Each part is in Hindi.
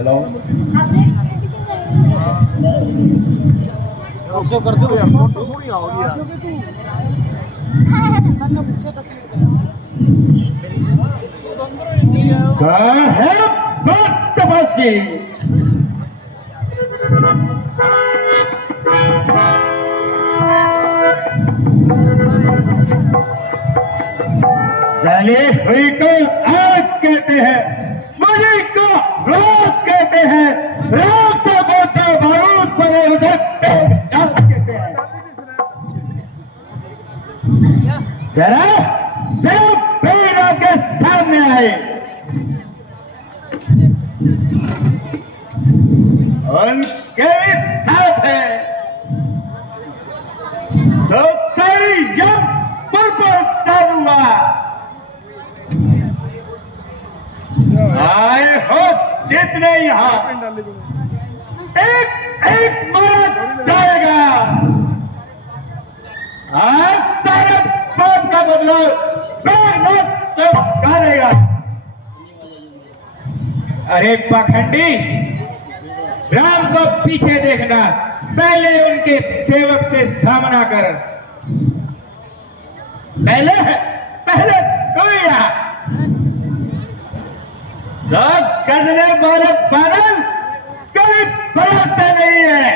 हेलो कर दो यार, फोटो सोनी आओगी यार। कहाँ है बदतमीज की? जली हुई को आग कहते हैं, मरी को रोग कहते हैं, रोग से बचा बारूद बने उसे तेज कहते हैं। जरा जरा पीड़ा के सामने आए, उनके साथ है तो सारी यम पर चालूआ आए हो जितने यहाँ एक एक मारा जाएगा। आज सारे बात का बदला पैर मत चमकाएगा। अरे पाखंडी, राम को पीछे देखना, पहले उनके सेवक से सामना कर। पहले पहले कोई गजने वाले बादल कभी बरसते नहीं है।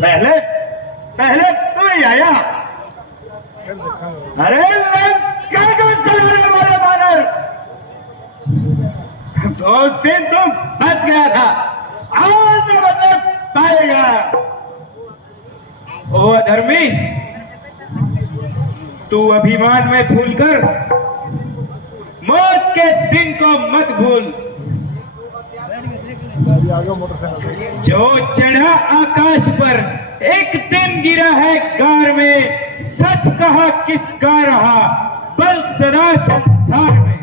पहले पहले तू ही आया। अरे लंका को चलाने वाले बानर, उस दिन तुम बच गया था, आज न बच पाएगा। ओ अधर्मी, तू अभिमान में भूलकर मौत के दिन को मत भूल। जो चढ़ा आकाश पर एक दिन गिरा है कार में, सच कहा किसका रहा बल सदा संसार में।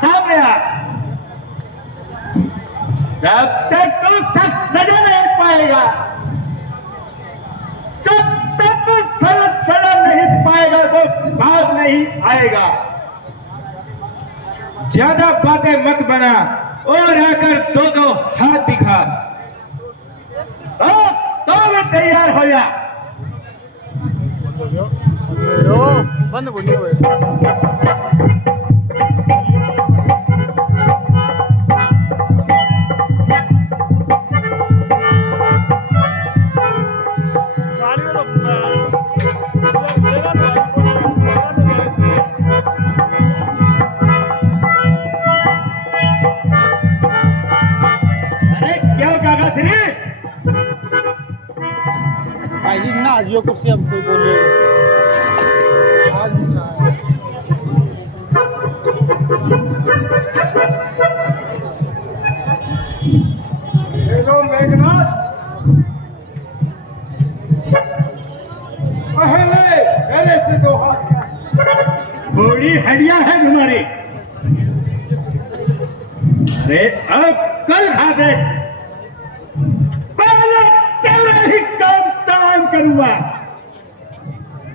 सामने आ, जब तक तू सच सजा नहीं पाएगा, जब तक तू सजा नहीं पाएगा तो बात नहीं आएगा। ज्यादा बातें मत बना और आकर दो हाथ दिखा। तो मैं तैयार हो जा। बंद बोलिए। ना आजियो कुर्सी अब कोई बोले मेघनाथ, पहले पहले से दो हाथ बड़ी हड्डियां हैं तुम्हारी। अरे अब कल खा दे, पहले तेरा ही काम तमाम करूंगा।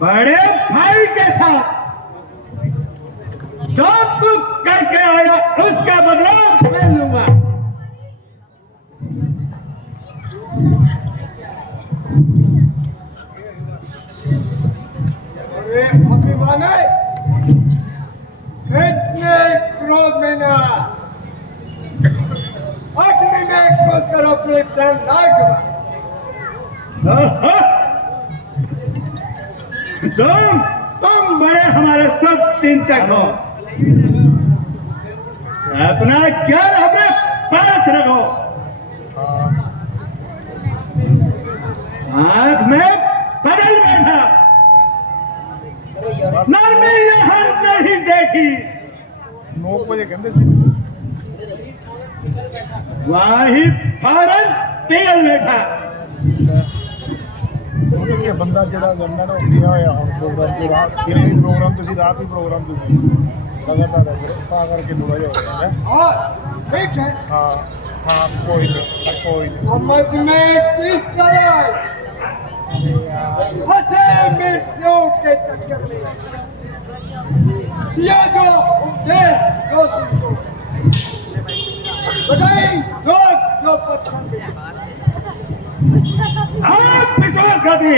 बड़े भाई के साथ जो तू करके आया उसका बदला मैं लूंगा। अरे अभिमान है, इतने क्रोध में ना, अग्नि में खोल कर अपने प्राण लाग। तुम बड़े हमारे सब चिंतक हो, अपना ज्ञान अपने पास रखो। आंख में बदल बैठा, नरमी यहाँ नहीं देखी, वही फौरन तेल बैठा। ਇਹ ਬੰਦਾ ਜਿਹੜਾ ਗੰਨਾ ਨਾ ਗਿਆ ਹੋਇਆ ਹੁਣ ਪ੍ਰੋਗਰਾਮ ਤੋਂ ਰਾਤ ਕਿਹਨੇ ਵੀ ਪ੍ਰੋਗਰਾਮ ਤੁਸੀਂ ਰਾਤ ਵੀ ਪ੍ਰੋਗਰਾਮ ਤੁਸੀਂ ਲਗਾਤਾਰ ਹੈ ਤਾਂ ਕਰਕੇ ਥੋੜਾ ਜਿਹਾ ਹੋ ਗਿਆ हाँ ठीक है ਹਾਂ ਹਾਂ ਕੋਈ ਨਹੀਂ समझ में किस तरह फंसे मिर्चों के चक्कर में ये जो उपदेश जो तुमको बताई जो पसंद आप विश्वासघाती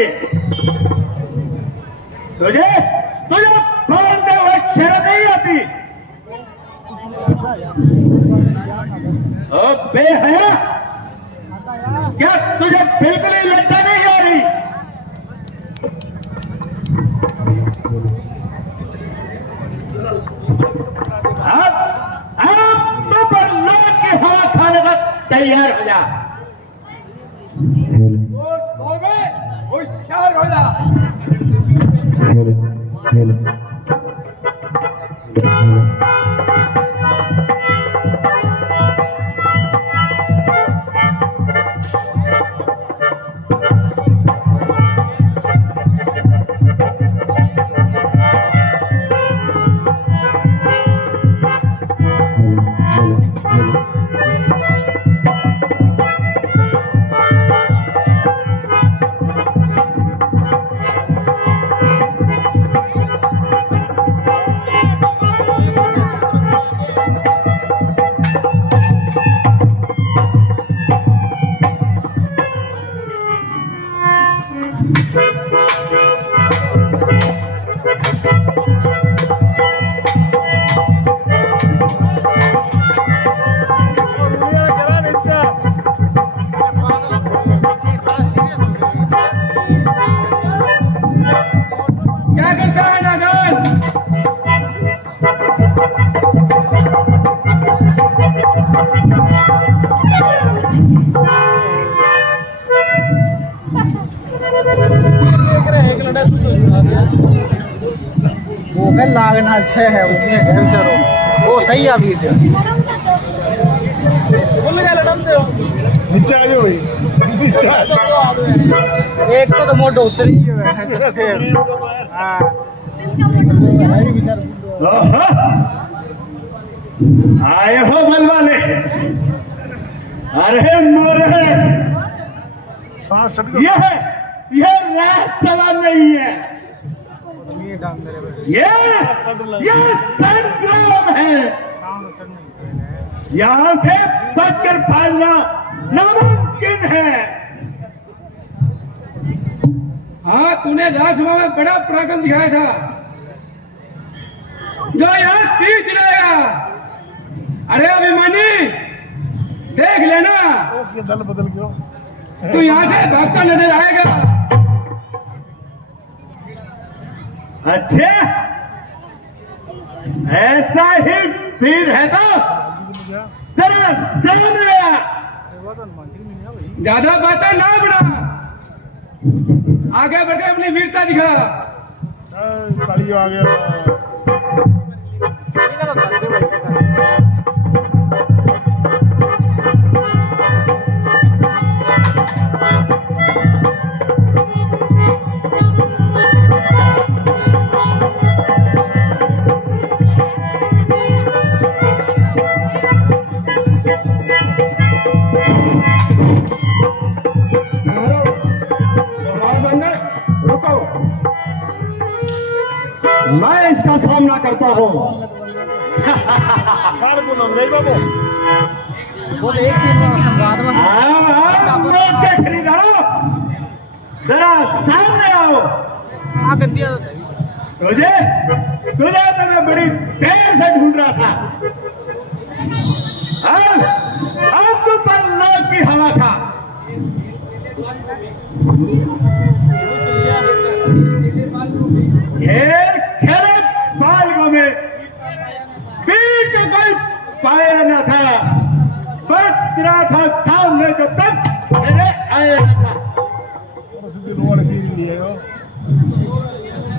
तुझे तुझे बोलते हुए शर्म नहीं आती? ओ बेहया, क्या तुझे बिल्कुल ही लज्जा नहीं आ रही? अब पर लाख की हवा खाने का तैयार हो जा। हो गए होशियार हो जा क्या करता है नागन वो क्या लागना से है उसने घर चलो वो सही अभी थे बोल क्या लड़ते हो नीचे आ जाओ भाई नीचे आ जाओ एक तो मोटो उतर ही है हाँ आए हो बलवाले, अरे मोरे, सांस सट यह रात सवाल नहीं है, ये संग्राम है। यहाँ से बचकर भागना नामुमकिन है। हाँ तूने राजसभा में बड़ा पराक्रम दिखाया था जो यहाँ तीर चलाएगा। अरे अभिमानी देख लेना ये दल बदल क्यों तू यहाँ से भागता नजर आएगा। अच्छा, ऐसा ही वीर है तो जरा सामने आ। ज्यादा बातें ना बना, आगे बढ़कर अपनी वीरता दिखा। काली आ गया रुको, मैं इसका सामना करता हूँ। कार को नाम रे बाबू वो एक संवाद में मैं खरीदारो, जरा सामने आओ। हाँ कर दिया तुझे तुझे तो मैं बड़ी देर से ढूंढ रहा था। अब तो पर लाख की हवा खा। खेल खेले बालगों में पीठ कोई पाया न था, बच रहा था सामने जो तक मेरे आया न था। सीधे लोड़ की लिए हो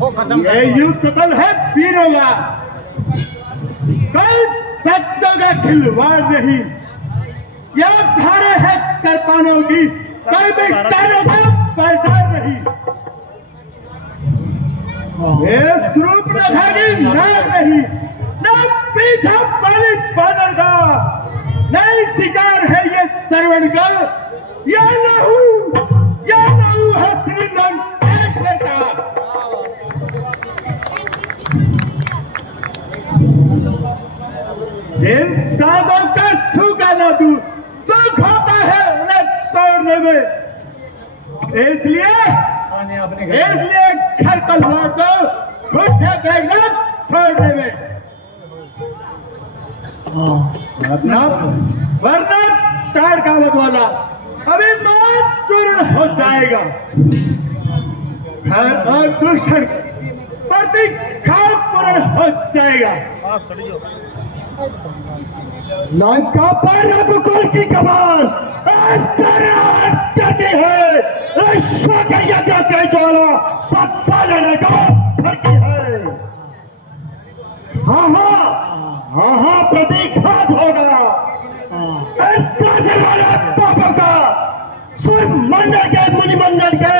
वो खत्म ये युद्ध सफल है वीरों का, कोई बच्चों का खिलवाड़ नहीं। यह धारे है सरपानों की, कोई भी स्टारों का पैसा नहीं। इस रूपरेखा नाम नहीं, न पीछा वाली बादल का, नहीं शिकार है ये श्रवण का, या लहू है श्री लंकेश्वर का। इन दावों का सूखा न दूर दुख होता है उन्हें तोड़ने में, इसलिए घर कलवार को खुश है देखना छोड़ने में, वरना तार का वाला अभी मान चूर्ण हो जाएगा। दूषण प्रति खाप पूर्ण हो जाएगा। लंका पर रघुकुल की कमान इस तरह डटी है, ईश्वर के यज्ञ के ज्वाला बदला लेने को भड़की है। हाँ प्रतिघात होगा इन प्राचीन वाले पापों का, सुर मंडल के मुनि मंडल के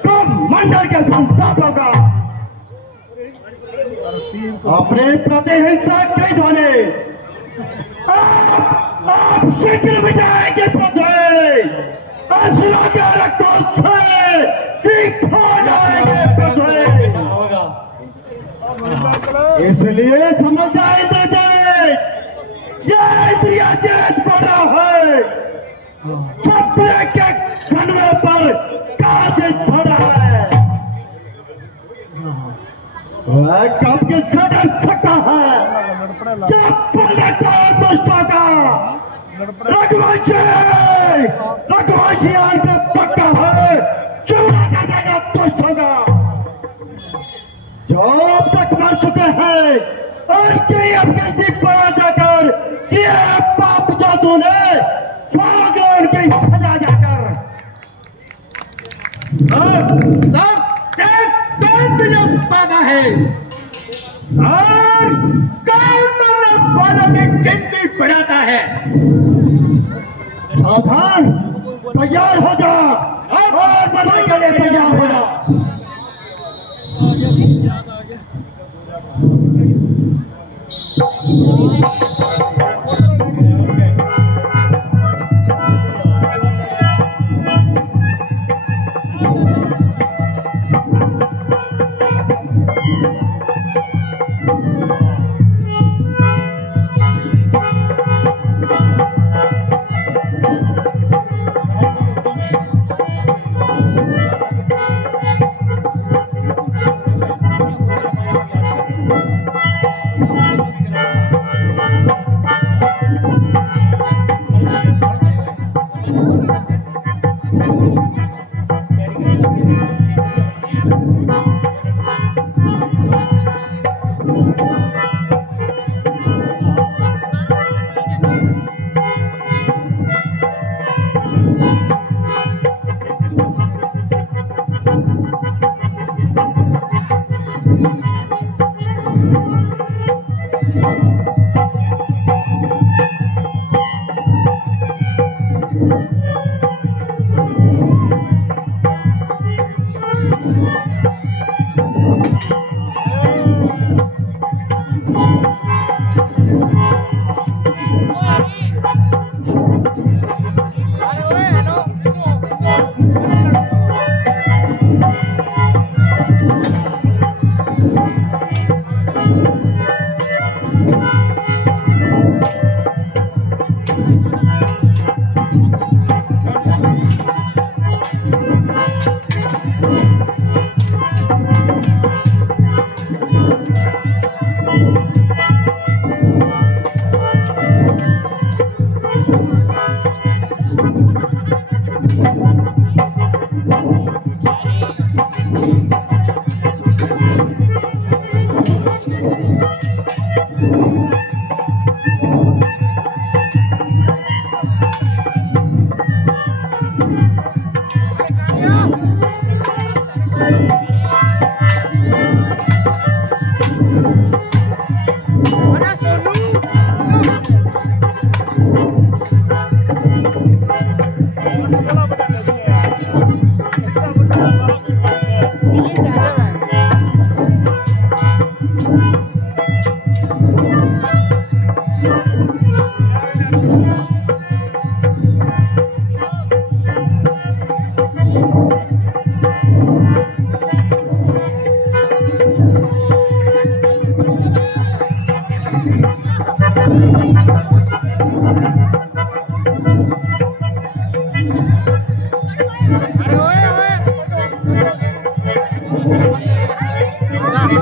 तो मंडल के संतापों का। अपने प्रतिहिंसा के ध्वनि आप शीघ्र मिटाएंगे प्रजय, असुरों के रक्तों से दिखा जाएंगे प्रजय। इसलिए समझ जाए प्रजय, ये इंद्रियाजीत बड़ा है, क्षत्रिय के खनवे पर काजित भरा है। वह कब किससे डर सकता है जब बोलेगा दुष्टों का। रघुवंशी आके पक्का है, चूड़ा कर देगा दुष्टों का। जो अब तक मर चुके हैं और कई अब गिनती पर जाकर ये पाप जादू ने छोड़ो उनकी सजा जाकर। पाना है और कौन मरने वालों की गिनती बढ़ाता है। सावधान, तैयार हो जा और मरने के लिए तैयार हो जा। ओ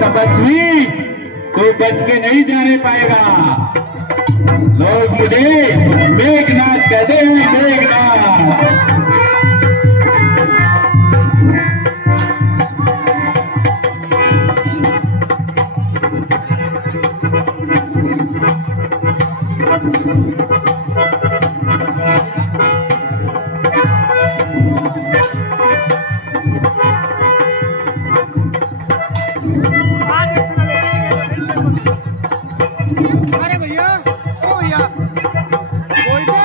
तपस्वी, तू बच के नहीं जाने पाएगा। लोग मुझे मेघनाथ कहते हैं, मेघनाथ। अरे भैया, ओ भैया, कोई तो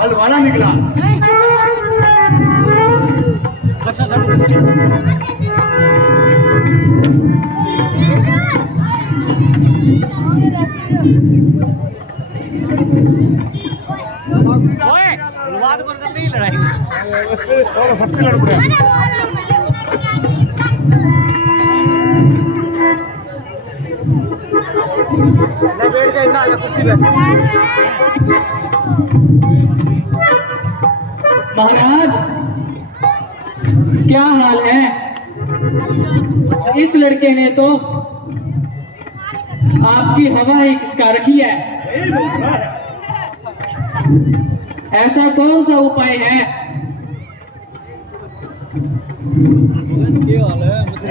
हलवाना निकला। और सच्ची लड़ पड़े। बैठ जाएगा कुर्सी पे। महाराज, क्या हाल है? इस लड़के ने तो आपकी हवा ही खिसका रखी है। ऐसा कौन सा उपाय है?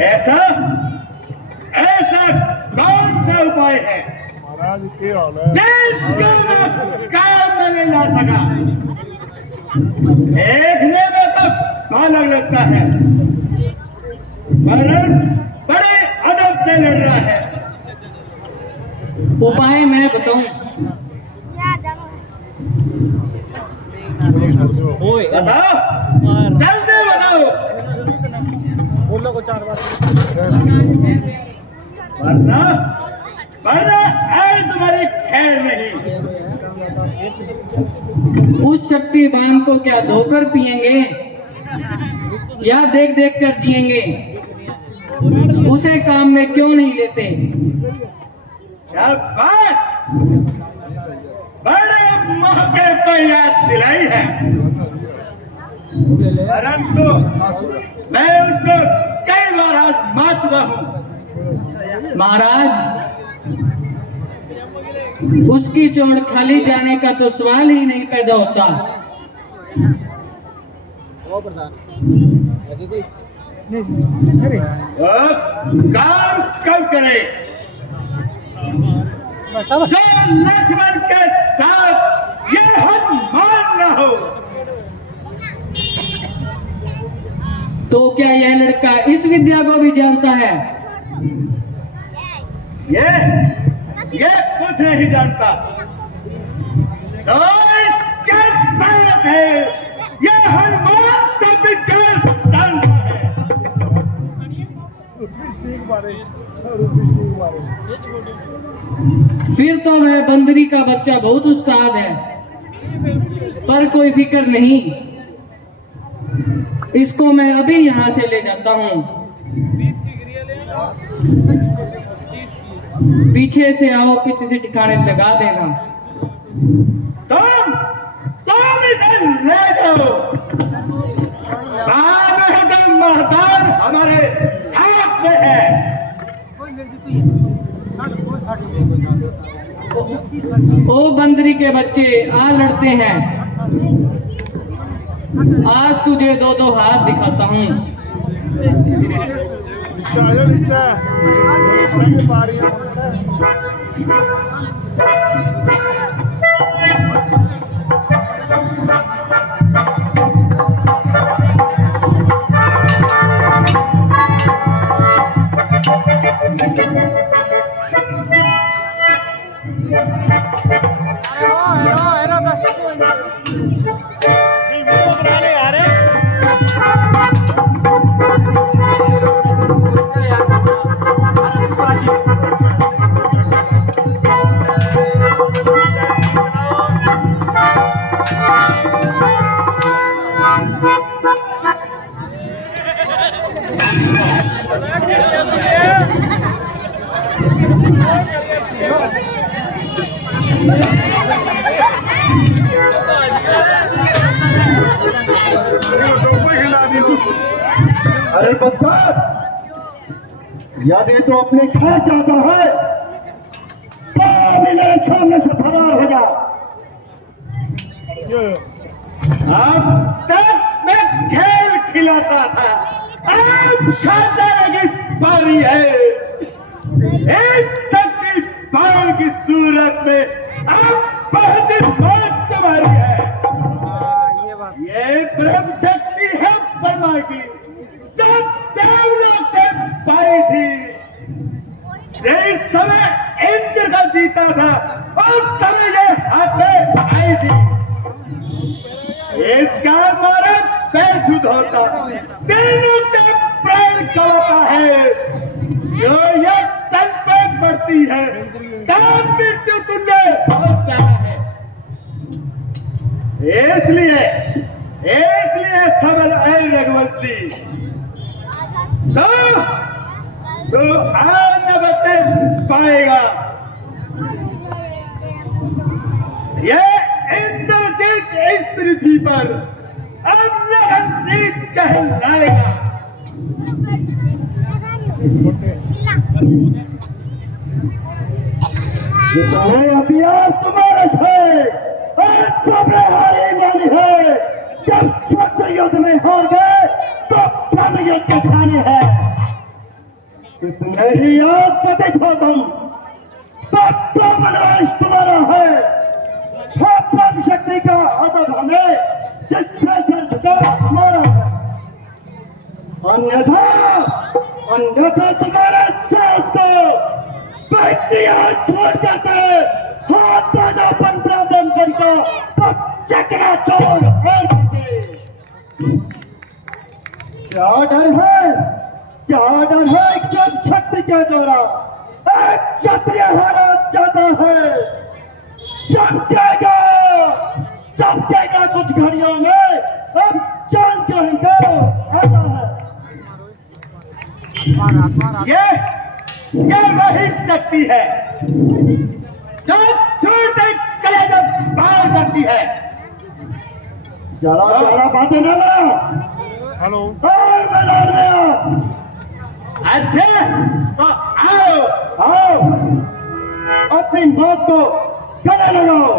ऐसा ऐसा कौन सा उपाय है महाराज क्या हाल है? जिसको मैं काम में नहीं ला सका? देखने में तो भालक लगता है, पर बड़े अदब से लड़ रहा है। उपाय मैं बताऊं? बताओ, जल्दी बताओ, बोलो को 4 बार। वरना वरना आज तुम्हारी खैर नहीं। उस शक्तिवान को क्या धोकर पिएंगे या देख देख कर जिएंगे? उसे काम में क्यों नहीं लेते? शाबाश, बड़े मौके पर याद दिलाई है, परंतु मैं उसको कई बार आजमा चुका हूँ। महाराज, उसकी चोट खाली जाने का तो सवाल ही नहीं पैदा होता। और काम कब करे? जो लक्ष्मण के साथ ये हम हो। तो क्या यह लड़का इस विद्या को भी जानता है? ये कुछ नहीं जानता। तो इसके साथ है ये हनुमान सब जानता है। फिर तो वह बंदरी का बच्चा बहुत उस्ताद है, पर कोई फिक्र नहीं, इसको मैं अभी यहाँ से ले जाता हूँ। पीछे से आओ, पीछे से ठिकाने लगा देगा। तुम इसे ले जाओ। महतार हमारे हाथ में है। ओ बंदरी के बच्चे, आ लड़ते हैं। आज तुझे दो दो हाथ दिखाता हूँ। नीचा बारी अरे बदकार, यदि तो अपने घर जाता है तो अभी मेरे सामने से फरार हो जा। अब तक मैं खेल खिलाता था, अब खाने की बारी है। इस शक्ति बाण की सूरत में अब बहुत मौत तुम्हारी है। ये ब्रह्म शक्ति है ब्रह्मा की, जब देवलोक से पाई थी। जिस समय इंद्र का जीता था उस समय ये हाथ में आई थी। इसका मरण बेसुध होता, दिनों के प्राण गवाता है। जो ये तन पे बढ़ती है, तब मृत्यु तुल्य बहुत ज्यादा है। इसलिए समझ आए रघुवंशी, तो आज न बचने पाएगा। ये इंद्रजीत इस पृथ्वी पर अब लगनजीत कहलाएगा। जितने हथियार तुम्हारे थे आज सबने हारी मानी है। जब शस्त्र युद्ध में हार गए तो ब्रह्म युद्ध के ठाने हैं। इतने ही याद प्रतीत हो तुम, तब ब्राह्मण वंश तुम्हारा है। ब्रह्म शक्ति का अदब हमें, जिससे सर झुका हमारा है। अन्यथा तुम्हारे शेष को बैठिया छोड़ करते हाथ राजापन ब्राह्मण बनता तो चक्रा चोर और करते। क्या डर है एकदम शक्ति के द्वारा एक क्षत्रिय हारा जाता है। चमकेगा कुछ घड़ियों में, अब चांद ग्रहण को आता है। ये वही शक्ति है जो छोटे कलेजा पार करती है। जरा बातें न बना। हेलो और मैदान में आ। अच्छा तो आओ अपनी मौत को गले लगाओ।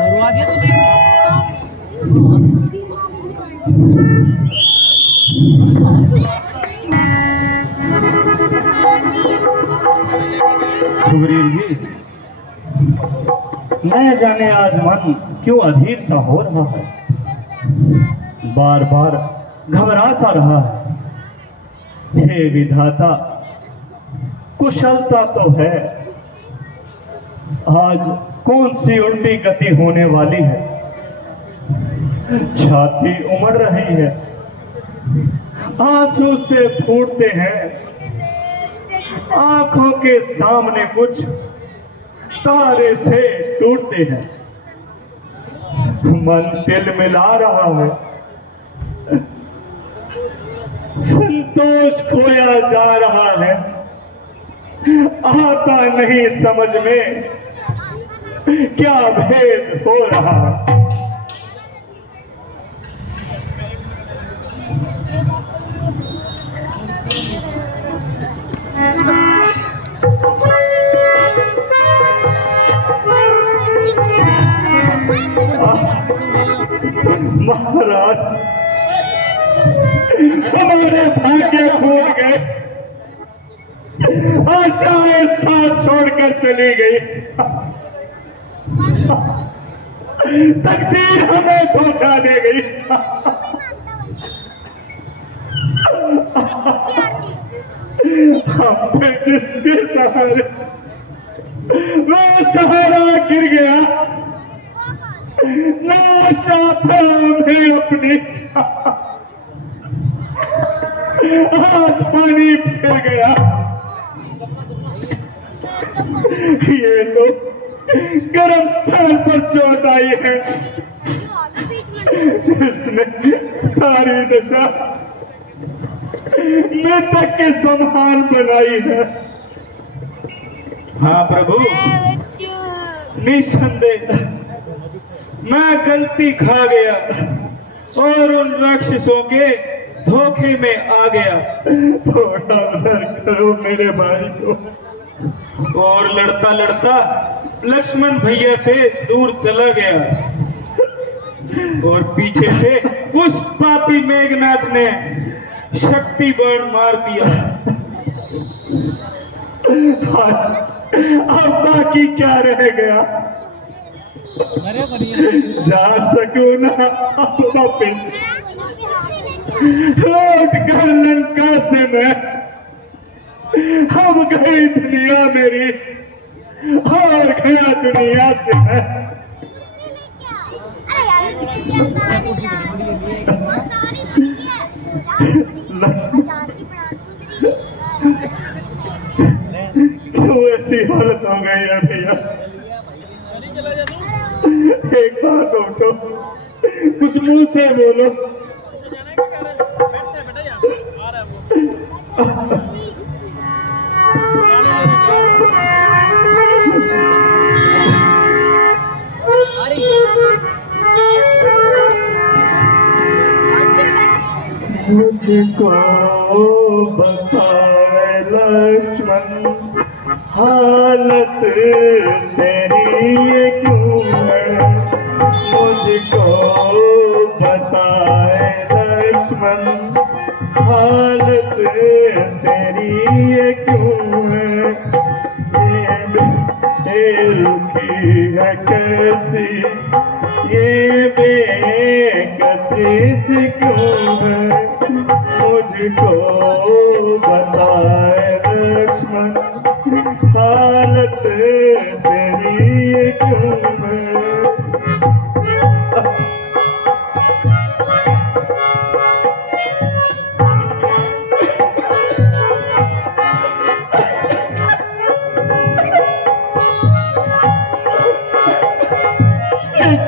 मरवा दिया तूने। सुग्रीव जी, न जाने आज मन क्यों अधीर सा हो रहा है, बार बार घबरा सा रहा है। हे विधाता, कुशलता तो है, आज कौन सी उल्टी गति होने वाली है। छाती उमड़ रही है, आंसू से फूटते हैं, आंखों के सामने कुछ तारे से टूटते हैं, मन तिल मिला रहा है, संतोष खोया जा रहा है, आता नहीं समझ में क्या भेद हो रहा है। महाराज, हमारे भाग्य फूट गए, आशाएं साथ छोड़कर चली गई, तकदीर हमें धोखा दे गई। हम पे जिसके सहारे वो सहारा गिर गया, नाशा था हमें अपनी, आज पानी फिर गया। ये तो गर्म स्थान पर चोट आई है, इसने सारी दशा मृतक के समान बनाई है। हाँ प्रभु, निसंदेह मैं गलती खा गया और उन राक्षसों के धोखे में आ गया। थोड़ा उधर करो मेरे भाई को। और लड़ता लड़ता लक्ष्मण भैया से दूर चला गया और पीछे से उस पापी मेघनाथ ने शक्ति बाण मार दिया। अब बाकी क्या रह गया? जा सकूं ना अब वापिस, लौट कर लंका से मैं, अब गई दुनिया मेरी और गया दुनिया से मैं। क्यों ऐसी हालत हो गई है भैया? एक बात उठो, कुछ मुंह से बोलो। मुझको बताए लक्ष्मण, हालत तेरी ये क्यों है? मुझको बताए लक्ष्मण, हालत तेरी ये क्यों है? ये रुखी है कैसी, ये बेकसी सी क्यों है? मुझको बताए लक्ष्मण, हालत तेरी ये क्यों है?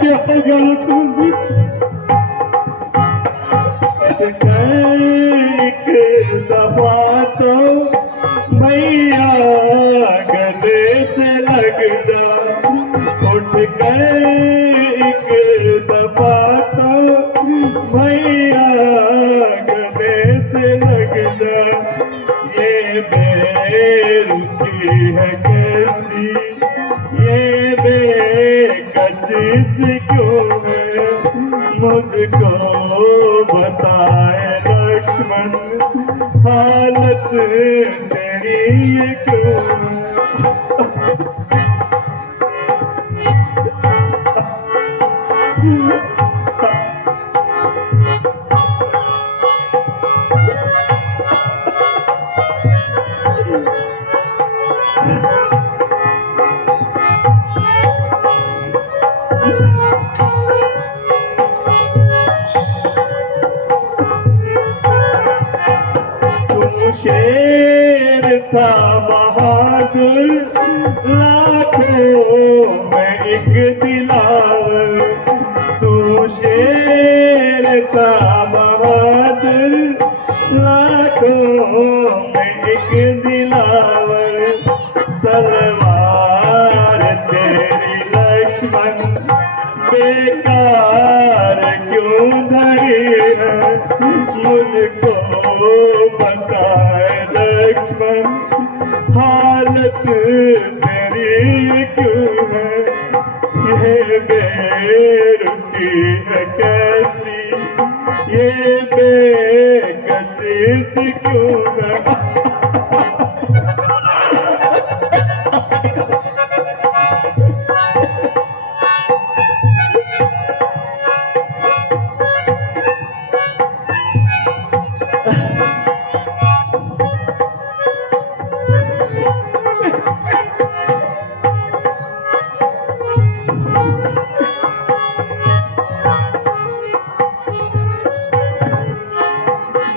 क्या हो गया लक्ष्मण जी? एक दफा तो भैया गले से लग जा, उठ कर एक दफा तो भैया गले से लग जा। ये बेरुखी है कैसी, ये बेकशिश क्यों है, मुझको बताए लक्ष्मण, हालत तेरी ये क्यों है। शेर था बहादुर, लाखों में एक दिलावर। तू शेर था बहादुर, लाखों में एक दिलावर। तलवार तेरी लक्ष्मण बेकार क्यों धरी है, मुझको बताए लक्ष्मण, हालत तेरी क्यों है। ये बेरुखी है कैसी, ये बेकशिश क्यों है।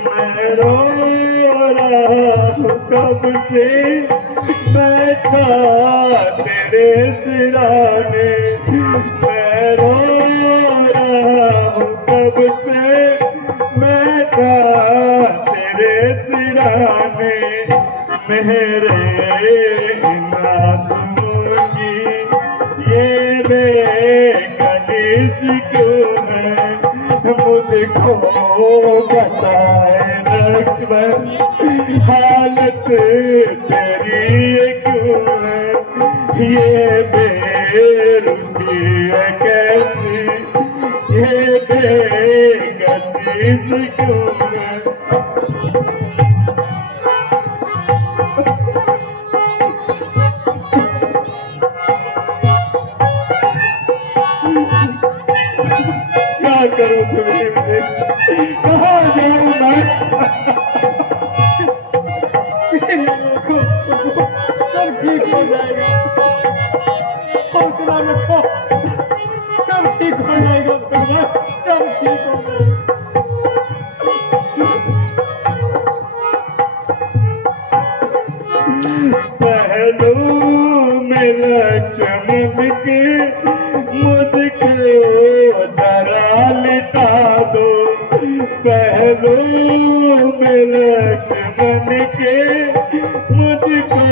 मैं रो रहा हूँ कब से बैठा तेरे सिराने। मैं रो रहा हूँ कब से बैठा तेरे सिराने। मेरे ना सुनूंगी ये बेकशिश क्यों है, मुझको बताए लक्ष्मण, हालत तेरी ये क्यों है। ये बेरुखी है कैसी, ये बेकशिश क्यों है। क्या करूं तुम्हें, कहाँ जाऊं मैं। सब ठीक हो जाएगा, हौसला रखो, सब ठीक हो जाएगा भैया, सब ठीक हो जाएगा। पहलू में लक्ष्मण के मुझको जरा लिटा दो। पहलू में लक्ष्मण के मुझको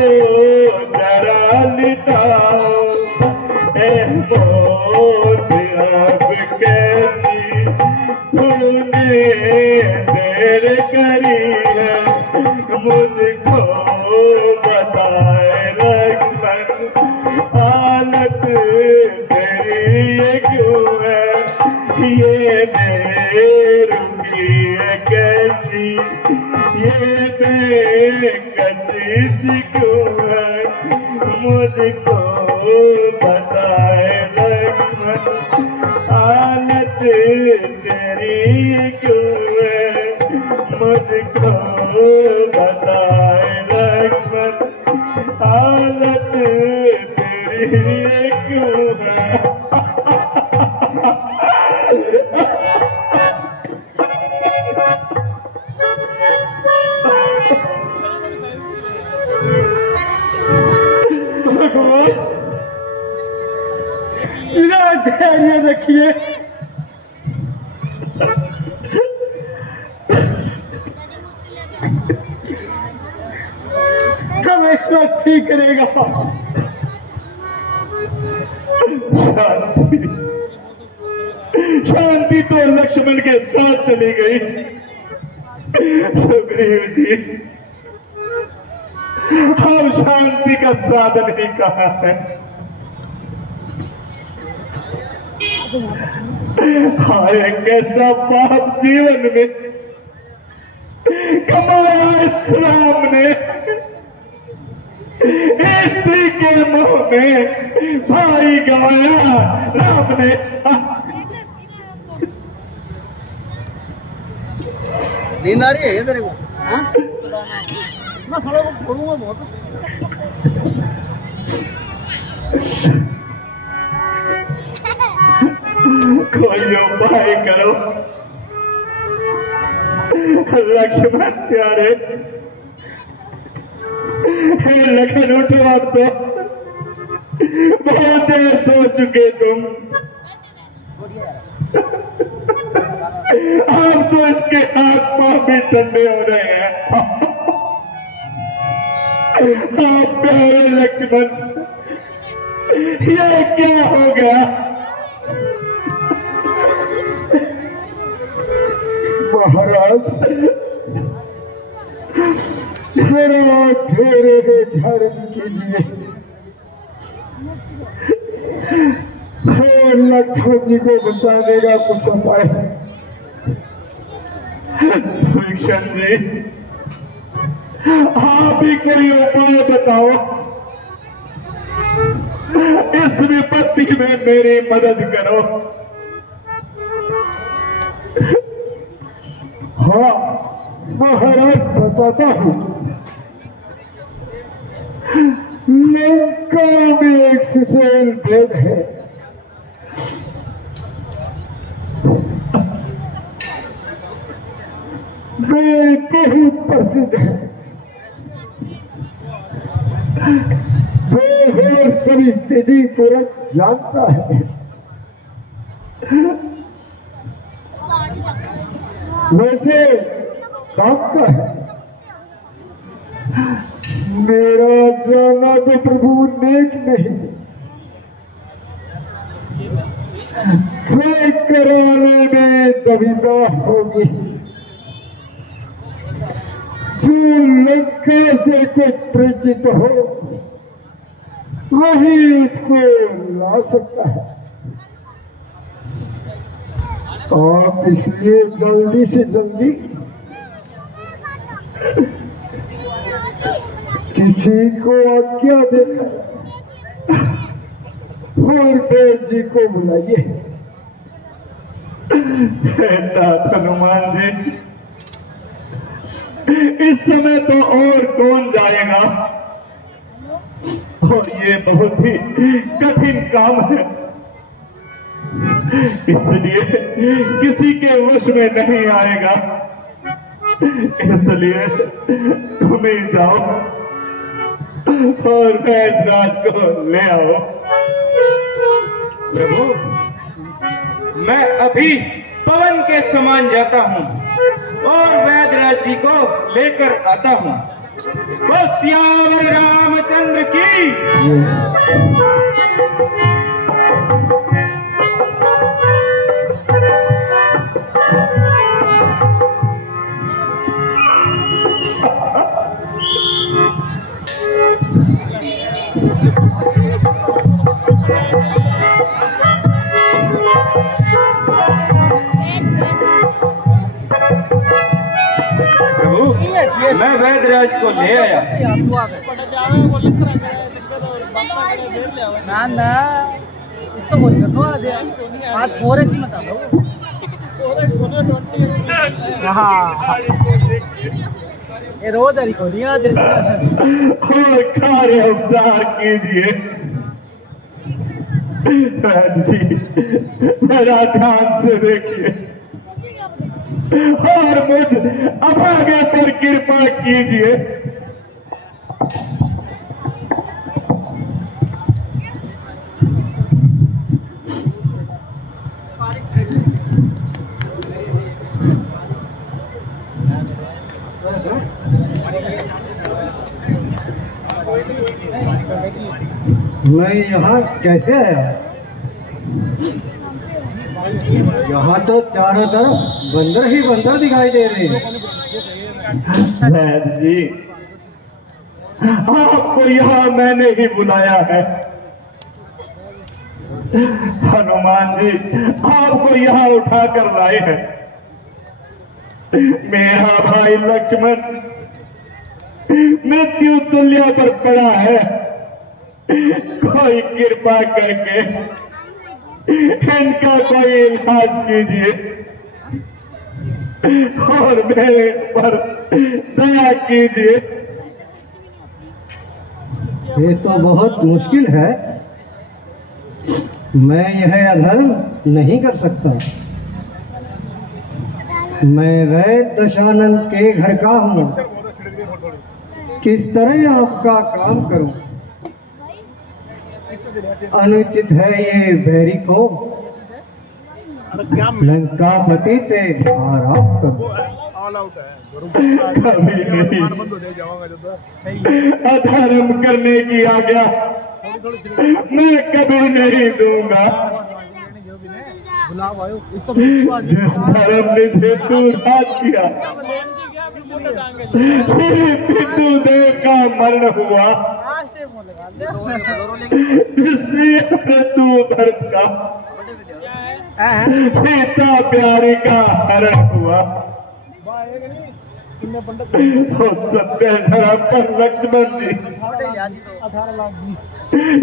जरा लिटाओ। ए मौत अब कैसी तूने देर करी है, मुझको बताए लक्ष्मण, हालत तेरी ये क्यों है। ये बेरुखी है कैसी, ये बेकशिश क्यों है, मुझको बताए लक्ष्मण, हालत तेरी ये क्यों है, मुझको बताए लक्ष्मण, हालत तेरी ये क्यों है। भगवान इतना धैर्य रखिए, सब ईश्वर ठीक करेगा। शांति शांति तो लक्ष्मण के साथ चली गई। सुग्रीव जी, हम शांति का साधन ही कहाँ है? हाय कैसा पाप जीवन में कमाया इस राम ने। स्त्री के मुंह में भाई गवाया राम ने। नींद आ रही है तेरे को? हाँ? मैं साला को पढ़ूंगा बहुत। कोई उपाय करो लक्ष्मण प्यारे। हे लखन उठो, अब तो बहुत देर सो चुके तुम। अब तो इसके हाथ पांव भी ठंडे हो रहे हैं। आप प्यारे लक्ष्मण, ये क्या हो गया? महाराज जरा धीरे धारण कीजिए। लक्ष्मण जी को बचाने का कुछ उपाय। भीषण जी, आप ही कोई उपाय बताओ। इस विपत्ति में मेरी मदद करो। हाँ महाराज, बताता हूँ। लंका में एक सुशैल भेद है। वे बहुत प्रसिद्ध है। वो हर सब स्थिति तुरंत जानता है। वैसे काम का है। मेरा जाना तो प्रभु नेक नहीं। से कराने में दुविधा होगी। जो लंका से कुछ परिचित हो वही उसको ला सकता है। आप इसलिए जल्दी से जल्दी किसी को आज्ञा देकर और देव जी को बुलाइए। हनुमान जी, इस समय तो और कौन जाएगा? और ये बहुत ही कठिन काम है, इसलिए किसी के वश में नहीं आएगा। इसलिए तुम ही जाओ और वैदराज को ले आओ। प्रभु, मैं अभी पवन के समान जाता हूँ और वैदराज जी को लेकर आता हूँ। बस सियावर रामचंद्र की। मैं वैदराज को ले आया। ना तो बोल कर दो आज 4x बता दो। हाँ ये रोज हरी को नहीं आज। कार्य उपचार कीजिए जी, जरा ध्यान से देखिए और मुझ अभागे पर कृपा कीजिए। मैं यहाँ कैसे आया? यहाँ तो चारों तरफ बंदर ही बंदर दिखाई दे रहे हैं। वैद जी, आपको यहाँ मैंने ही बुलाया है। हनुमान जी आपको यहाँ उठा कर लाए हैं। मेरा भाई लक्ष्मण मृत्यु तुल्य पर पड़ा है। कोई कृपा करके इनका कोई इलाज कीजिए और मेरे पर दया कीजिए। ये तो बहुत मुश्किल है, मैं यह अधर्म नहीं कर सकता। मैं वैद दशानंद के घर का हूँ, किस तरह आपका काम करूं? अनुचित है ये बैरी को लंकापति से आराम करो। कभी नहीं अधर्म करने की आज्ञा मैं कभी नहीं दूंगा। जिस धर्म ने हेतु राज किया, श्री पितृ देव का मरण हुआ, इसलिए मृत्यु भरत का सीता प्यारी का हरण हुआ। सत्य धर्म पर लक्ष्मण जी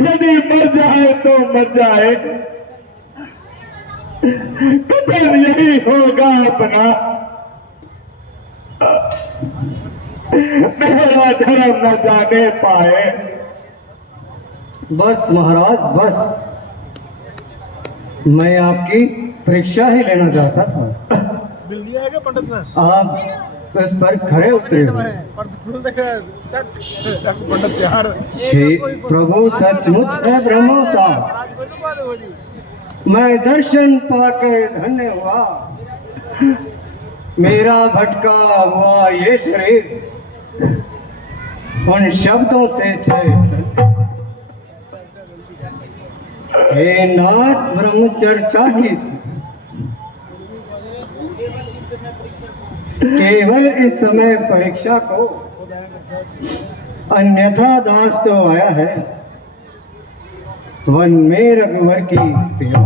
यदि मर जाए तो मर जाए, कथन यही होगा अपना। मेरा धर्म न जाने पाए। बस महाराज बस, मैं आपकी परीक्षा ही लेना चाहता था। मिल गया है क्या पंडित ने? आप इस पर खरे उतरे हो। पंडित यार श्री प्रभु सचमुच है ब्रह्मोतार। मैं दर्शन पाकर धन्य हुआ। मेरा भटका हुआ ये शरीर उन शब्दों से चेत। हे नाथ ब्रह्मचर्चा की केवल इस समय परीक्षा को, अन्यथा दास तो आया है वन में रघुवर की सेवा।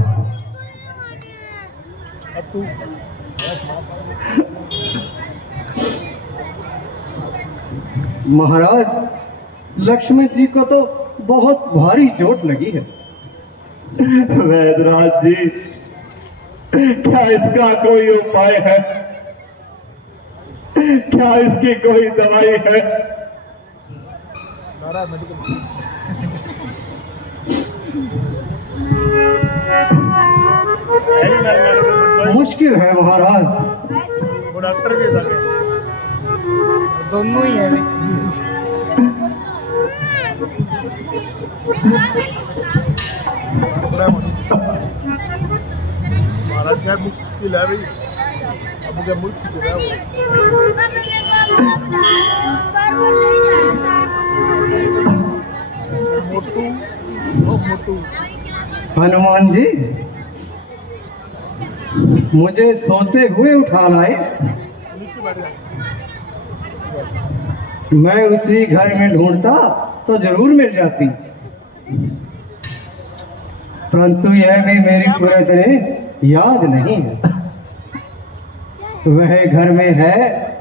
महाराज लक्ष्मण जी को तो बहुत भारी चोट लगी है। वैदराज जी, क्या इसका कोई उपाय है? क्या इसकी कोई दवाई है? मुश्किल है महाराज। वो डॉक्टर के साथ दोनों ही है। महाराज क्या मुश्किल है भाई, अब क्या मुश्किल है। मोटू ओ मोटू। हनुमान जी मुझे सोते हुए उठा लाए। मैं उसी घर में ढूंढता तो जरूर मिल जाती, परंतु यह भी मेरी पूरी तरह याद नहीं है वह घर में है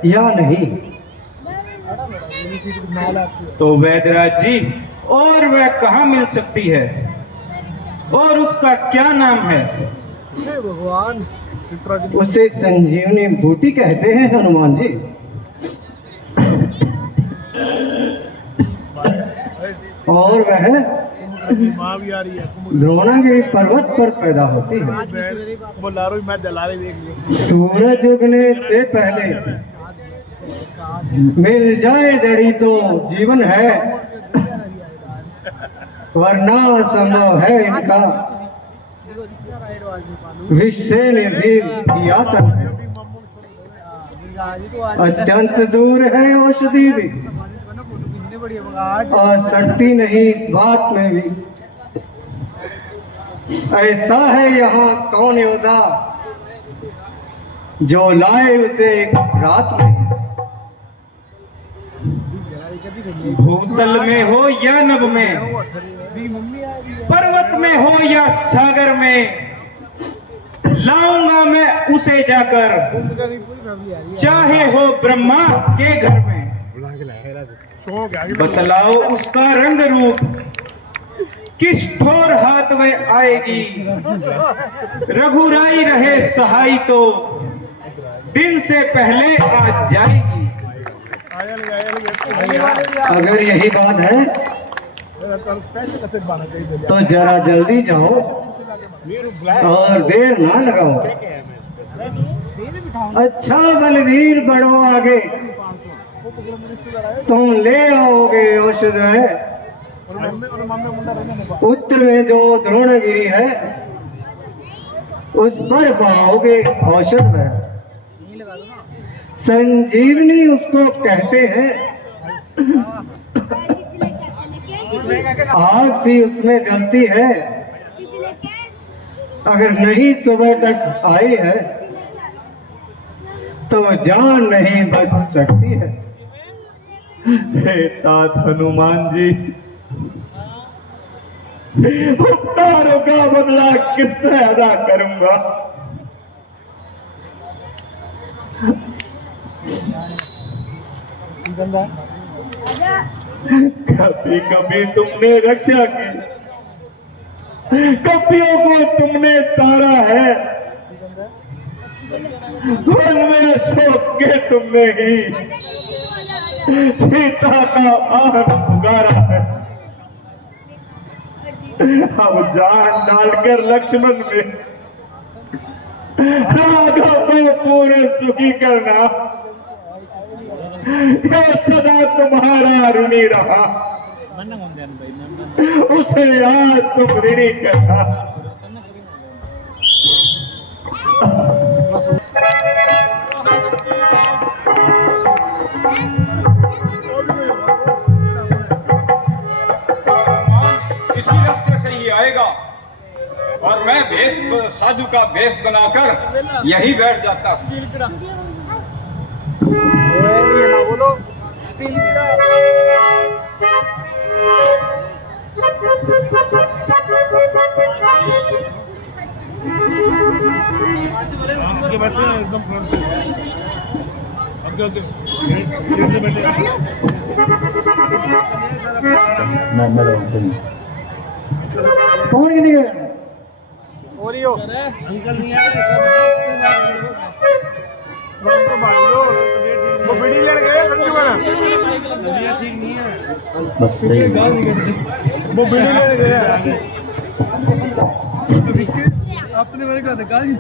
या नहीं। तो वैदराज जी, और वह कहाँ मिल सकती है और उसका क्या नाम है? भगवान उसे संजीवनी बूटी कहते हैं हनुमान जी। और वह माँ भी आ रही है। द्रोणागिरी पर्वत पर पैदा होती है। वो लारो मैं दलाली देख लिया। सूरज उगने से पहले मिल जाए जड़ी तो जीवन है, वरना असंभव है इनका। विष से निर्जीव यातन है, अत्यंत दूर है औषधि भी। आसक्ति नहीं इस बात में भी ऐसा है यहाँ कौन योद्धा जो लाए उसे एक रात में। भूतल में हो या नभ में, पर्वत में हो या सागर में, लाऊंगा मैं उसे जाकर, चाहे हो ब्रह्मा के घर में। बतलाओ उसका रंग रूप, किस ठोर हाथ में आएगी। रघुराई रहे सहाय तो दिन से पहले आ जाएगी। अगर यही बात है तो जरा जल्दी जाओ और देर ना लगाओ। अच्छा बलवीर बढ़ो आगे, तुम ले आओगे औषध है। उत्तर में जो द्रोणगिरी है उस पर पाओगे औषध है। संजीवनी उसको कहते हैं। आग सी उसमें जलती है, अगर नहीं सुबह तक आई है तो जान नहीं बच सकती है। हे तात हनुमान जी, उपकारों का बदला किस तरह अदा करूंगा। कभी कभी तुमने रक्षा की, कपियों को तुमने तारा है, वन में अशोक के तुमने ही सीता का आन पुकारा है। अब जान डालकर लक्ष्मण में राघव को पूरे सुखी करना, यह सदा तुम्हारा ऋणी रहा, उसे आज तुम ऋणी करना। इसी रास्ते से ही आएगा और मैं भेष साधु का भेष बनाकर यही बैठ जाता हूँ। कौन कितने गए? वो बिड़ी लेने गए संजू का ना, वो बिड़ी लेने गए अपने मेरे को गाली।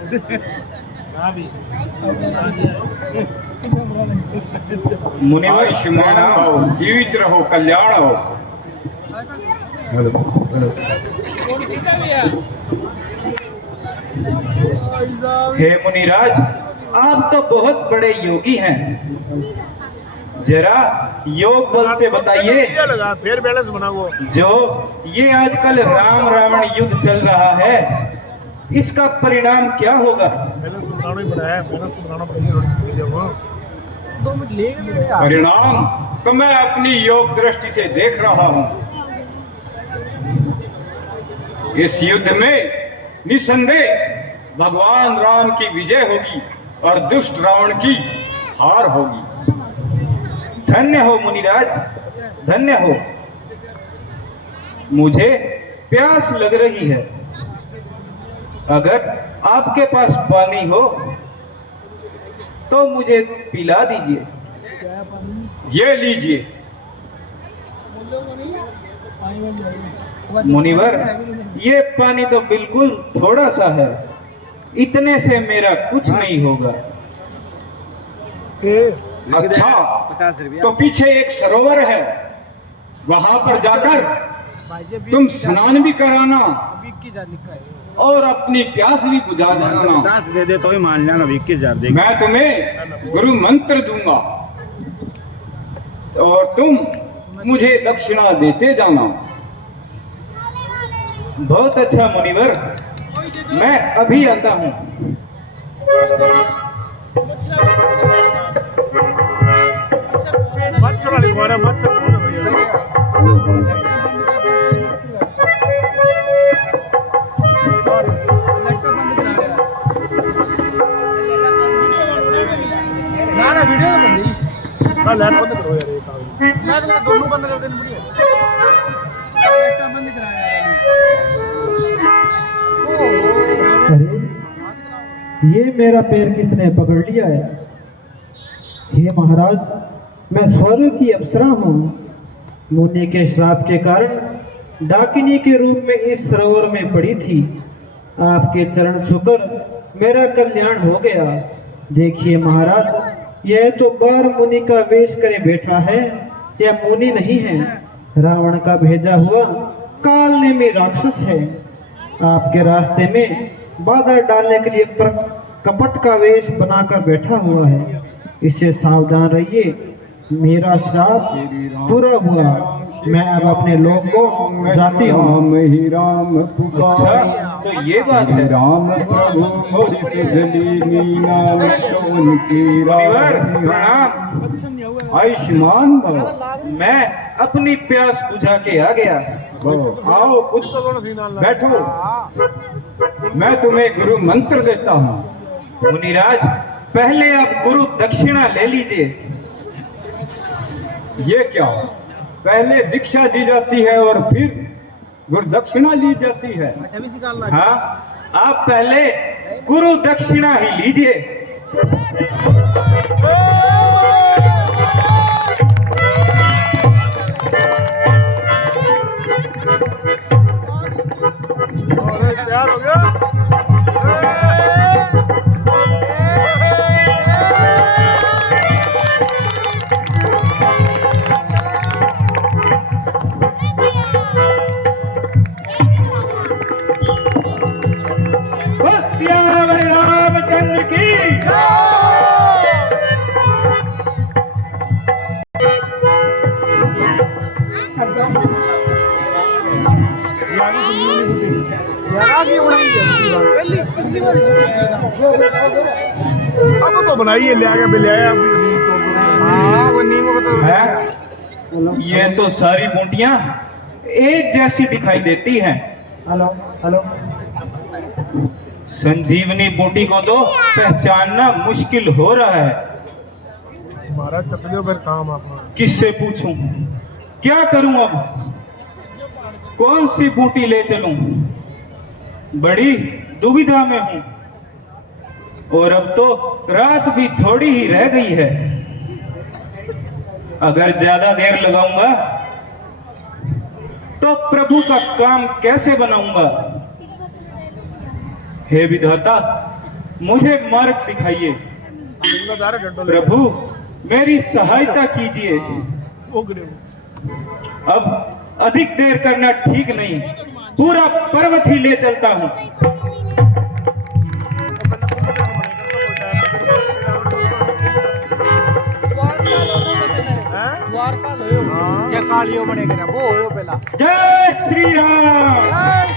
आयुष्मान हो, जीवित रहो, कल्याण हो। हे मुनिराज, आप तो बहुत बड़े योगी हैं, जरा योग बल से बताइए। फिर बैलेंस बना वो जो ये आजकल राम रावण युद्ध चल रहा है, इसका परिणाम क्या होगा? बैलेंस तो बनाना ही पड़ा है, बैलेंस तो बनाना पड़ेगा। परिणाम तो मैं अपनी योग दृष्टि से देख रहा हूँ। इस युद्ध में निसंदेह भगवान राम की विजय होगी और दुष्ट रावण की हार होगी। धन्य हो मुनिराज, धन्य हो। मुझे प्यास लग रही है, अगर आपके पास पानी हो तो मुझे पिला दीजिए। ये लीजिए। मुनिवर, ये पानी तो बिल्कुल थोड़ा सा है, इतने से मेरा कुछ नहीं होगा। अच्छा, तो पीछे एक सरोवर है, वहां पर जाकर तुम स्नान भी कराना और अपनी प्यास भी बुझा देना। 50 दे दे तो ही मान लेना, 21,000 दे। मैं तुम्हें गुरु मंत्र दूंगा और तुम मुझे दक्षिणा देते जाना। बहुत अच्छा मुनिवर, मैं अभी आता हूँ। मच्छर वाली बार मच्छर बोल भैया ना ना वीडियो तो बंद ही ना लैप बंद करो यार ये काम मैं तो दोनों बंद कर देने बढ़िया लैप बंद करा यार। अरे ये मेरा पैर किसने पकड़ लिया है? हे महाराज, मैं स्वर्ग की अप्सरा हूँ। मुनि के श्राप के कारण डाकिनी के रूप में इस सरोवर में पड़ी थी। आपके चरण छूकर मेरा कल्याण हो गया। देखिए महाराज, यह तो बार मुनि का वेश करे बैठा है, यह मुनि नहीं है, रावण का भेजा हुआ काल नेमी राक्षस है। आपके रास्ते में बाधा डालने के लिए कपट का वेश बनाकर बैठा हुआ है। इससे सावधान रहिए। मेरा श्राप पूरा हुआ, मैं अब अपने लोक को जाती हूँ। ही राम अच्छा, तो ये बात है। राम प्रभु मोर सिद्धली नाम उनकी मुनिवर प्रणाम। आयुष्मान भव। मैं अपनी प्यास बुझा के आ गया। आओ बैठो, मैं तुम्हें गुरु मंत्र देता हूँ। मुनिराज, पहले आप गुरु दक्षिणा ले लीजिए। ये क्या, पहले दीक्षा दी जाती है और फिर गुरु दक्षिणा ली जाती है? हाँ, आप पहले गुरु दक्षिणा ही लीजिए। तैयार हो गया। श्यावर रामचंद्र की अब तो बनाइए ले आके ले आया हाँ वो नीम है। ये तो सारी बूटियां एक जैसी दिखाई देती हैं। Hello hello. संजीवनी बूटी को तो पहचानना मुश्किल हो रहा है। महाराज चल फिर काम अपना। किससे पूछूं, क्या करूं? अब कौन सी बूटी ले चलूं? बड़ी दुविधा में हूं। और अब तो रात भी थोड़ी ही रह गई है। अगर ज्यादा देर लगाऊंगा तो प्रभु का काम कैसे बनाऊंगा? हे विधाता, मुझे मार्ग दिखाइए। प्रभु, मेरी सहायता कीजिए। अब अधिक देर करना ठीक नहीं, पूरा पर्वत ही ले चलता हूं। जय श्री राम।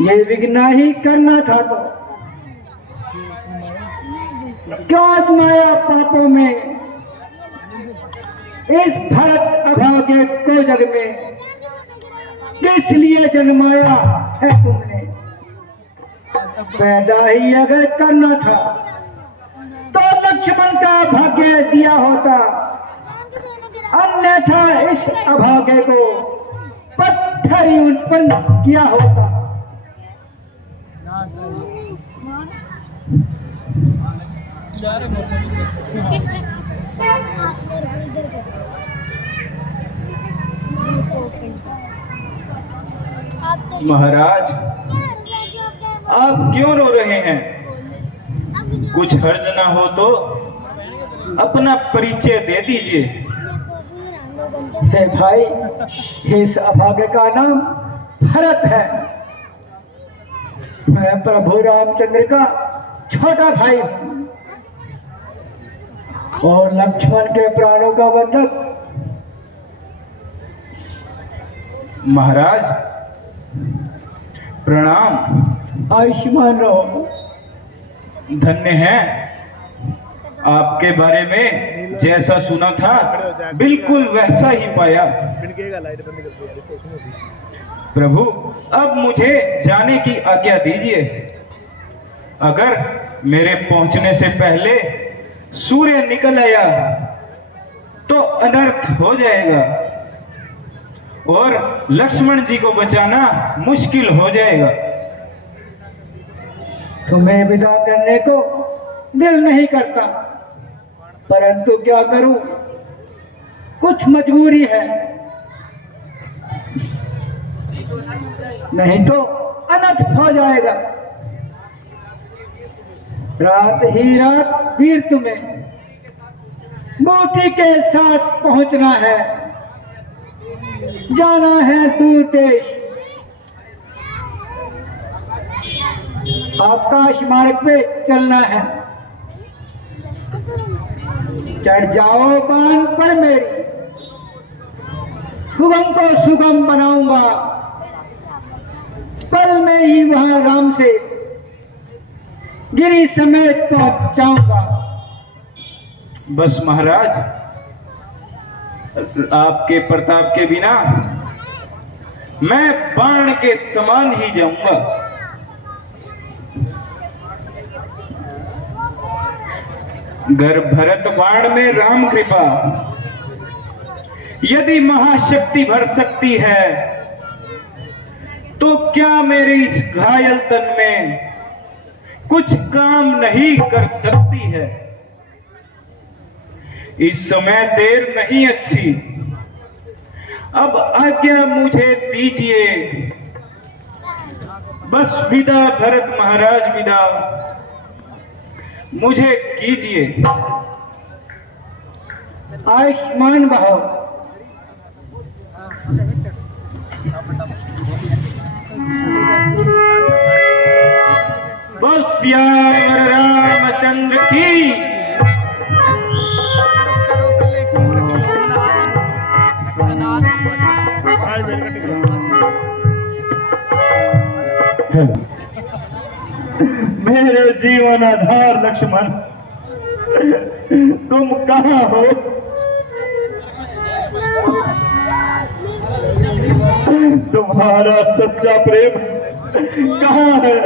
ये विघ्न ही करना था तो क्यों आजमाया पापों में इस भरत अभागे को जग में? किस लिए जन्माया है तुमने? पैदा ही अगर करना था तो लक्ष्मण का भाग्य दिया होता, अन्यथा इस अभागे को पत्थर ही उत्पन्न किया होता। महाराज, आप क्यों रो रहे हैं? कुछ हर्ज ना हो तो अपना परिचय दे दीजिए। हे भाई, इस अभागे का नाम भरत है। मैं प्रभु रामचंद्र का छोटा भाई और लक्ष्मण के प्राणों का बंधक। महाराज प्रणाम। आयुष्मान रहो। धन्य है, आपके बारे में जैसा सुना था बिल्कुल वैसा ही पाया। प्रभु अब मुझे जाने की आज्ञा दीजिए। अगर मेरे पहुंचने से पहले सूर्य निकल आया तो अनर्थ हो जाएगा और लक्ष्मण जी को बचाना मुश्किल हो जाएगा। तुम्हें विदा करने को दिल नहीं करता, परंतु क्या करूं, कुछ मजबूरी है, नहीं तो अनर्थ हो जाएगा। रात ही रात वीर तुम्हें बूटी के साथ पहुंचना है, जाना है दूर देश। आकाश मार्ग पे चलना है। चढ़ जाओ बाण पर मेरी, सुगम को सुगम बनाऊंगा। पल में ही वहां राम से गिरी समेत पहुंचाऊंगा। बस महाराज, आपके प्रताप के बिना मैं बाण के समान ही जाऊंगा। गर भरत बाण में राम कृपा, यदि महाशक्ति भर सकती है तो क्या मेरे इस घायल तन में कुछ काम नहीं कर सकती है। इस समय देर नहीं अच्छी, अब आज्ञा मुझे दीजिए। बस विदा भरत महाराज, विदा मुझे कीजिए। आयुष्मान भव। बोल सियावर रामचंद्र की। मेरे जीवन आधार लक्ष्मण, तुम कहाँ हो? तुम्हारा सच्चा प्रेम कहाँ है?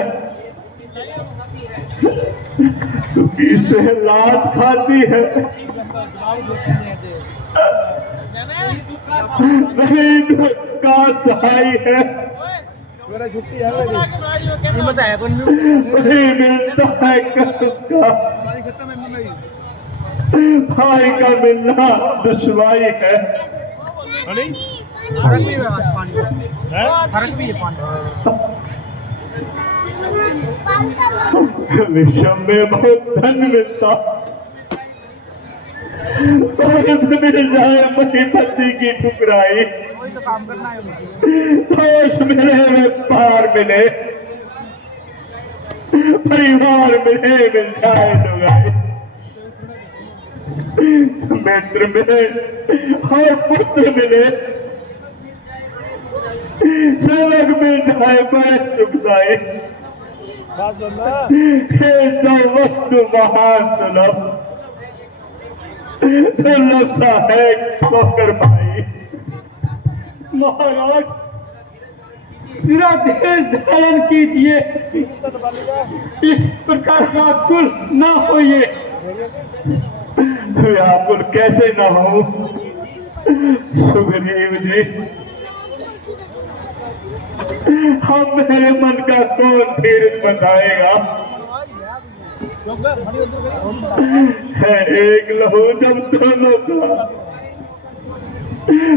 सुखी से लात खाती है, नहीं दुख का सहाय है, वही मिलता है कर उसका। भाई का मिलना दुश्वारी है। विषम में बहुत धन मिलता, मिल जाए पति पति की ठुकराई, दोष मिले में पार मिले, परिवार मिले मिल जाए लुगाई, मित्र मिले और पुत्र मिले, सेवक मिल जाए बड़े सुखदाई। हे सब वस्तु महान सुलभ, दुर्लभ सा है ठोकर भाई। महाराज जरा धीरज धारण कीजिए, इस प्रकार व्याकुल न होइए। व्याकुल कैसे न हो सुग्रीव जी, हम मेरे मन का कौन धीरज बताएगा। है एक लहू जब दोनों का,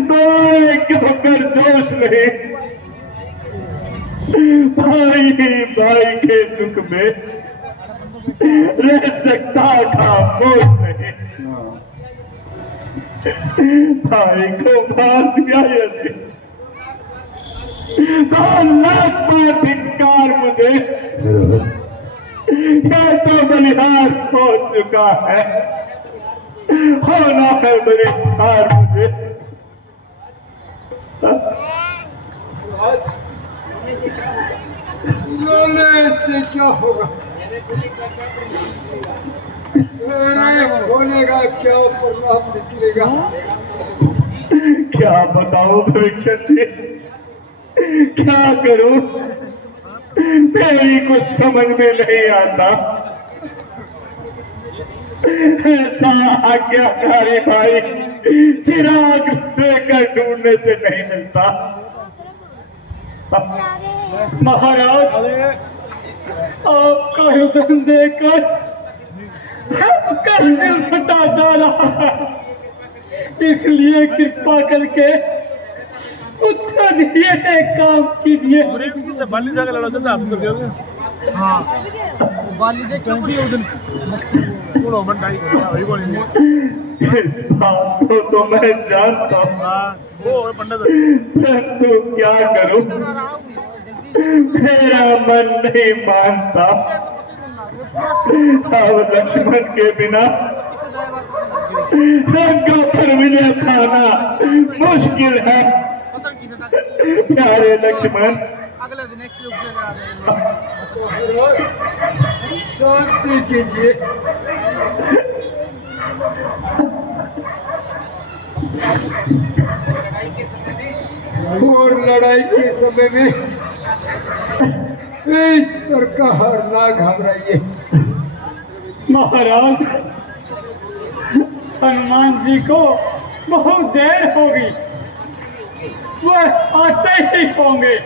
तो एक होकर जोश नहीं, भाई ही भाई के दुख में रह सकता खामोश नहीं। भाई को मार दिया यदि तो लाख बार धिक्कार मुझे, ये तो बलिहार हो चुका है, होना है बलिहार मुझे। रोने से क्या होगा? मेरे होने का क्या परिणाम निकलेगा? क्या बताऊं परीक्षण जी, क्या करूं, मेरी कुछ समझ में नहीं आता। ऐसा आज्ञाकारी भाई चिराग लेकर ढूंढने से नहीं मिलता। महाराज, आपका हुक्म देकर सबका दिल फटा जा रहा है, इसलिए कृपा करके उत्तर दिए से काम कीजिए। बाली जाकर लड़ा जाता आप कर दियोगे। हाँ, बाली देख क्योंकि उस दिन सुनो मंडाई वही बोलेंगे। इस बात को तो मैं जानता हूँ, हाँ, वो पंडित परंतु क्या करूं, मेरा मन नहीं मानता। अब लक्ष्मण के बिना लंका पर विजय पाना मुश्किल है। प्यारे लक्ष्मण, शांति कीजिए। और लड़ाई के समय में इस प्रकार ना घबराइए। महाराज, हनुमान जी को बहुत देर होगी, वह आते ही होंगे।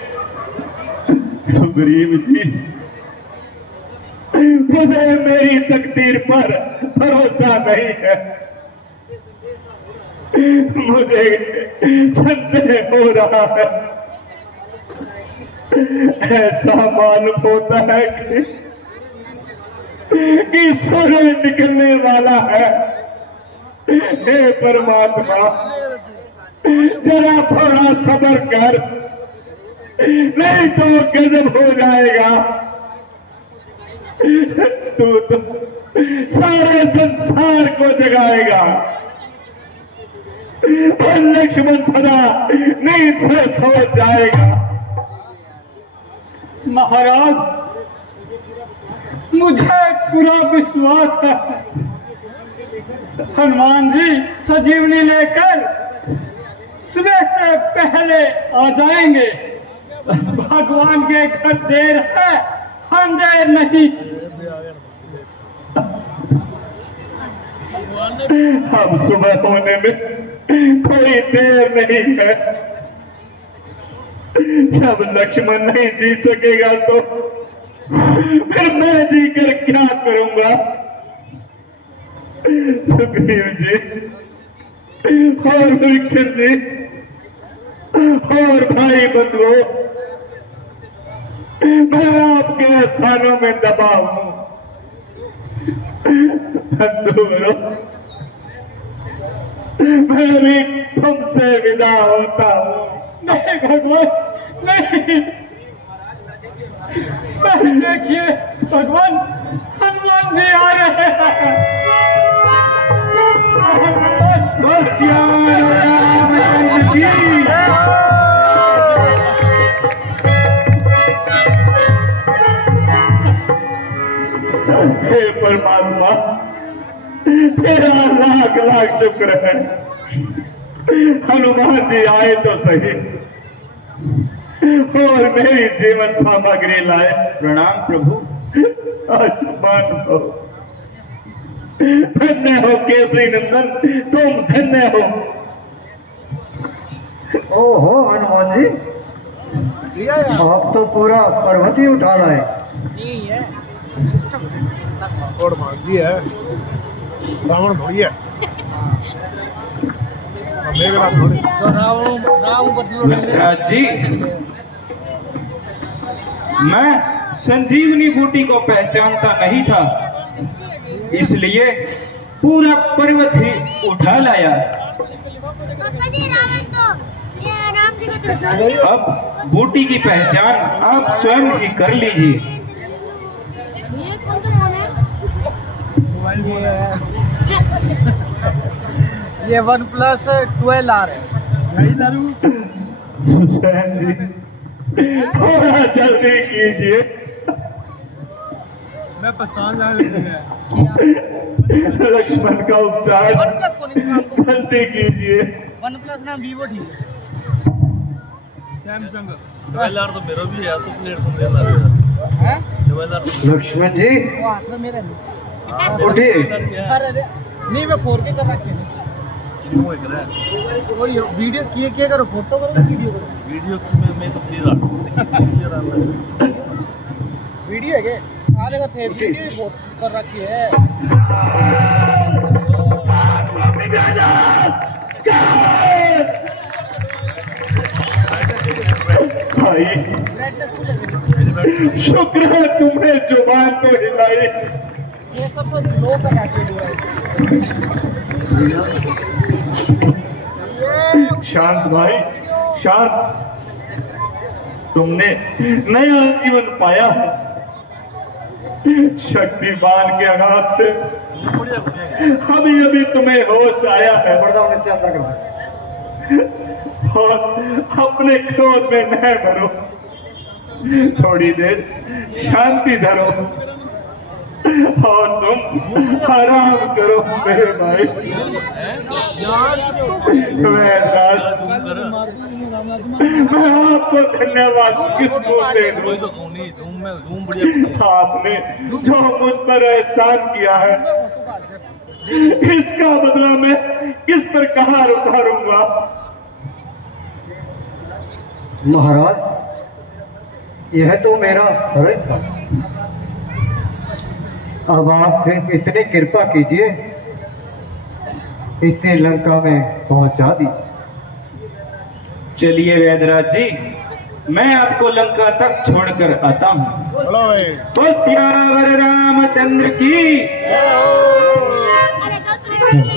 सुग्रीव जी, मुझे मेरी तकदीर पर भरोसा नहीं है। मुझे संदेह हो रहा है, ऐसा मालूम होता है कि सूर्य निकलने वाला है। हे परमात्मा, जरा थोड़ा सब्र कर, नहीं तो गजब हो जाएगा। तू तो सारे संसार को जगाएगा और लक्ष्मण सदा नींद से सो जाएगा। महाराज, मुझे पूरा विश्वास है हनुमान जी संजीवनी लेकर सुबह से पहले आ जाएंगे। भगवान के घर देर है, हम देर नहीं। हम सुबह होने में कोई देर नहीं है। जब लक्ष्मण नहीं जी सकेगा तो फिर मैं जी कर क्या करूंगा। सुग्रीव जी और परीक्षित जी और भाई बंधुओं, मैं आपके एहसानों में दबा हूं। बंधुओं, मैं भी तुमसे विदा होता हूं। नहीं भगवान, नहीं। देखिए भगवान, हनुमान जी आ रहे हैं। हे परमात्मा, तेरा लाख लाख शुक्र है, हनुमान जी आए तो सही और मेरी जीवन सामग्री लाए। प्रणाम प्रभु। आयुष्मान हो, धन्य हो केसरी नंदन, तुम धन्य हो। ओहो हनुमान जी, आप तो पूरा पर्वत ही उठा लाए। और मार दी है, रावण थोड़ी है। राज जी, मैं संजीवनी बूटी को पहचानता नहीं था, इसलिए पूरा पर्वत ही उठा लाया। अब बूटी की पहचान आप स्वयं ही कर लीजिए। ये OnePlus 12R है। हुसैन जी थोड़ा जल्दी कीजिए। मैं पछतान लगा लक्ष्मण का उपचार OnePlus को नहीं काम को जल्दी कीजिए। OnePlus ना Vivo ठीक है। Samsung 12R तो मेरा भी है, तो प्लेटफॉर्म दे रहा है। 12R लक्ष्मण जी वो हाथ में मेरा नहीं। उठिए। अरे नहीं, मैं 4K कर रखी है। और ये वीडियो किए करो, फोटो करो, वीडियो करो। वीडियो में तो क्लियर आ वीडियो है क्या? आ देखो थे वीडियो ही बहुत कर रखी है। भाई शुक्र है तुम्हें जुबान तो हिलाई। ये सब तो लो कर रखी है। शांत भाई शांत, तुमने नया जीवन पाया है। शक्तिमान के आघात से अभी अभी तुम्हें होश आया है और अपने क्रोध में न भरो, थोड़ी देर शांति धरो और तुम आराम करो मेरे भाई। मैं आपको धन्यवाद किसको दे दूं? आपने जो मुझ पर एहसान किया है इसका बदला मैं किस पर कहां उतारूंगा? महाराज यह तो मेरा फर्ज था। अब आप सिर्फ इतनी कृपा कीजिए, इसे लंका में पहुंचा दीजिए। चलिए वैदराज जी, मैं आपको लंका तक छोड़कर आता हूँ। बोल सियावर रामचंद्र की। अरे